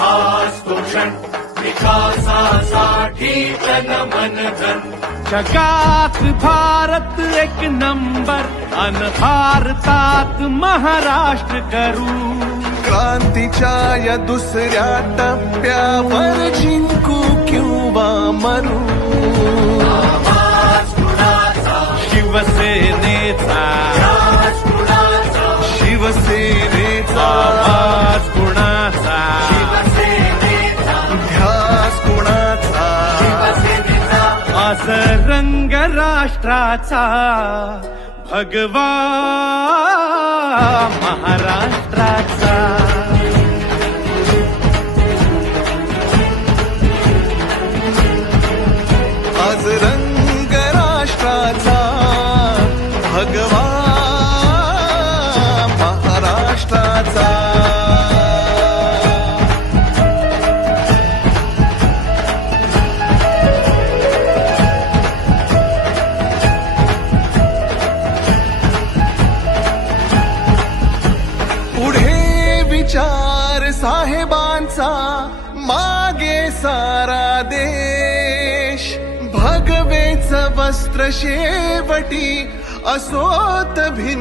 हाच तो क्षण विकासासाठी तन मन धन. जगात भारत एक नंबर अन भारतात महाराष्ट्र करू. क्रांतीच्या या दुसऱ्या टप्प्यावर जिंकू किंवा मरू. आवाज कुणाचा, शिवसेनेचा ध्यास कुणाचा, शिवसेनेचा आवाज कुणाचा, शिवसेनेचा, ध्यास कुणाचा. शिवसेनेचा. आज रंग राष्ट्राचा भगवा महाराष्ट्राचा. आज रंग राष्ट्राचा भगवा महाराष्ट्राचा. पुढे विचार साहेबांचा, मागे सारा देश. भगवेच वस्त्र शेवटी असोत भिन्न.